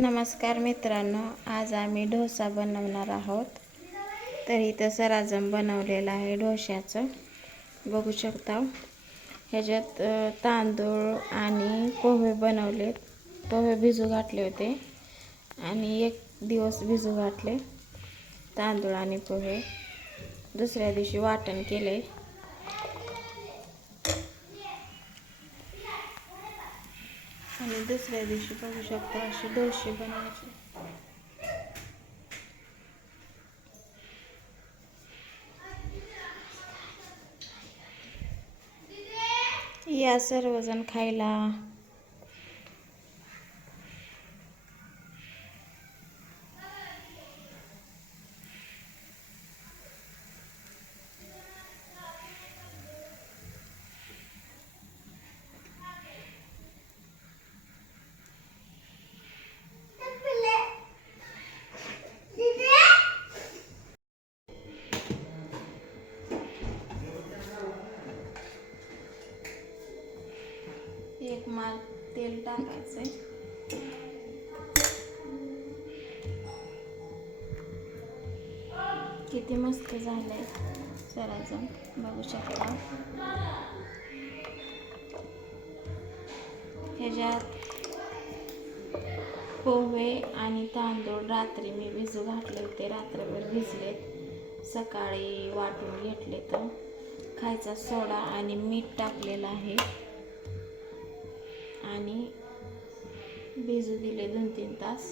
नमस्कार मित्रांनो आज आम्ही डोसा बनवणार आहोत. तर इथं सराजम बनवलेला आहे डोश्याचं. बघू शकता. ह्याच्यात तांदूळ आणि पोहे बनवलेत. पोहे भिजू घातले होते. आणि एक दिवस भिजू घातले. तांदूळ आणि पोहे. दुसऱ्या दिवशी वाटण केले. आणि दुसऱ्या दिवशी बघू शकता असे डोसे बनवायचे. या सर्वजण खायला तेल टाकायचंय किती मस्त झालंय. सराचं बघू शकता. ह्याच्यात पोहे आणि तांदूळ रात्री मी भिजू घातले होते. रात्रभर भिजलेत सकाळी वाटून घेतले तर खायचा सोडा आणि मीठ टाकलेलं आहे. आणि Bezul dile dăm din tas.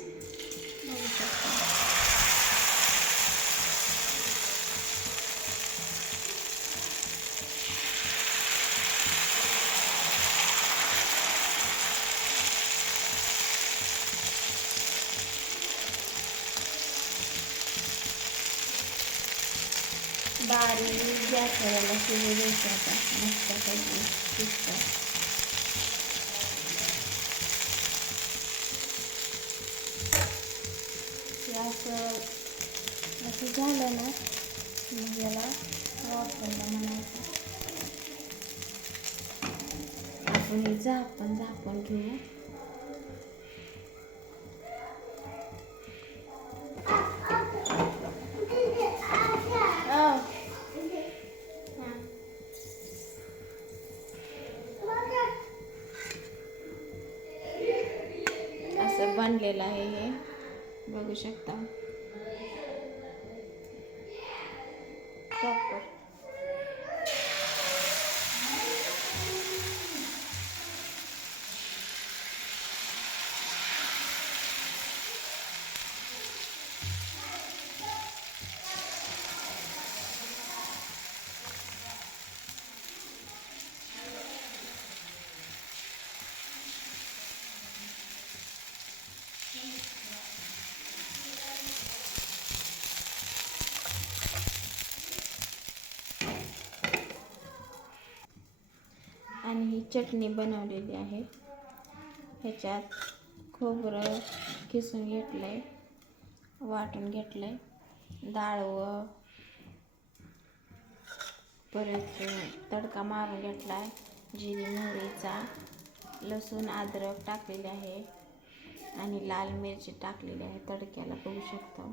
Barulho de aquela que eu vou deixar, tá? Mas tá bem, está. असं झालं ना मग याला वापरला म्हणायचं. आपण हे झाकण झाकण घेऊ. बनलेलं आहे हे. बघू शकता. चटणी बनवलेली आहे. ह्याच्यात खोबरं किसून घेतलं आहे वाटून घेतलं आहे डाळवं परत तडका मारून घेतला आहे जिरी मोहरीचा लसूण अद्रक टाकलेले आहे आणि लाल मिरची टाकलेली आहे तडक्याला बघू शकतो.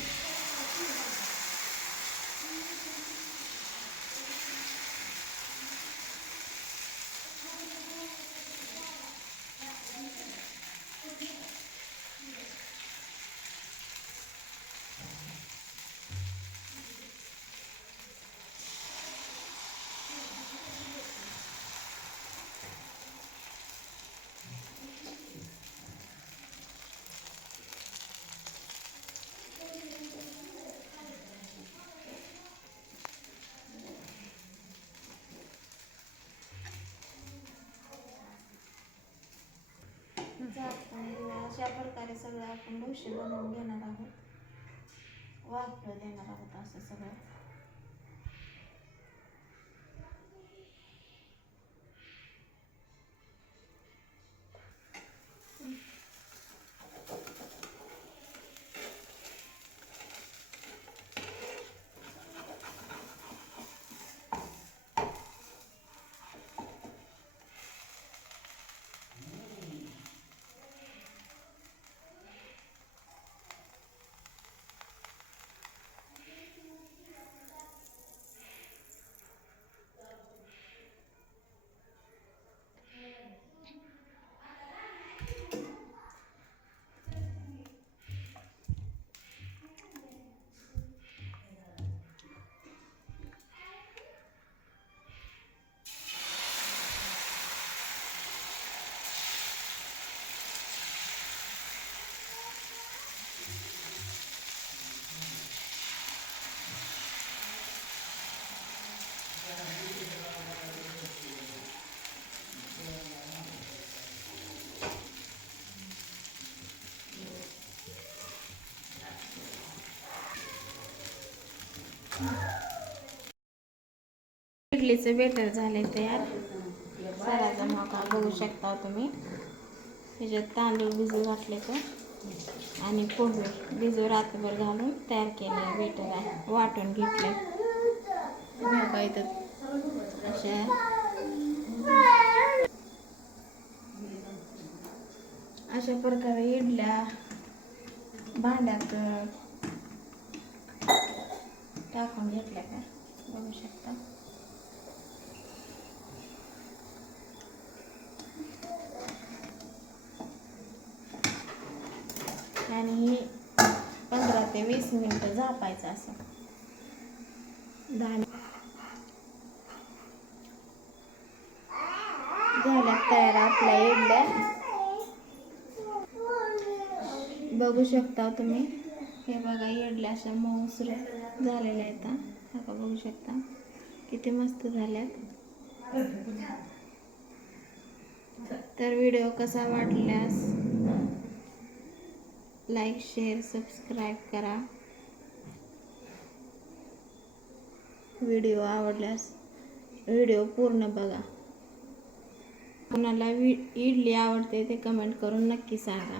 अशा प्रकारे सगळं आपण डोसे बनवून घेणार आहोत. वाफलं देणार आहोत असं सगळं. इडलीचं बेटर झाले तयार. सराचा मोका बघू शकता तुम्ही. त्याच्यात तांदूळ भिजू घातले तर आणि पोहे भिजू रात्रभर घालून तयार केले बेटर आहे. वाटून घेतले. बघा इथं अशा. अशा प्रकारे इडल्या भांड्यात टाकून घेतल्या का? बघू शकता. आणि ही पंधरा ते वीस मिनिटं झापायचं असं. दहा झाल्या तयार आपल्या इडल्या. बघू शकता तुम्ही. हे बघा येडल्या अशा मऊसर झालेल्या आहेत आता बघू शकता. किती मस्त झाल्यात. तर व्हिडिओ कसा वाटल्यास लाईक शेअर सबस्क्राईब करा. व्हिडिओ आवडल्यास व्हिडिओ पूर्ण बघा. कोणाला वि इडली आवडते ते कमेंट करून नक्की सांगा.